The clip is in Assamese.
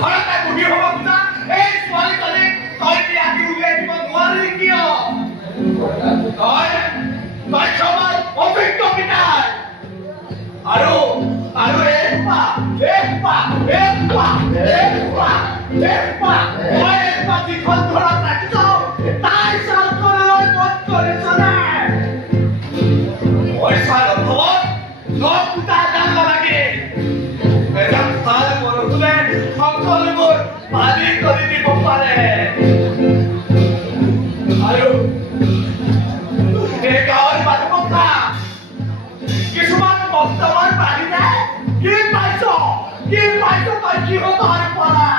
ঘৰতে বুঢ়ী হ'ব খোজা এই ছোৱালীজনীক তই বিয়া দি উলিয়াই দিব নোৱাৰি কিয়? তই সমান অভিজ্ঞ পিতাই আৰু যিখন ঘৰত ৰাখিছ তাই চালখনলৈ মত কৰিছ নে? মই চালত লগ কুটা ডাল লাগে এজন ভাল বৰষুণে সকলোবোৰ পানী কৰি দিব পাৰে আৰু এই গাঁৱৰ মানুহমখা কিছুমান বৰ্তমান বাহিৰে কি পাইছ তই কিহতৰ পৰা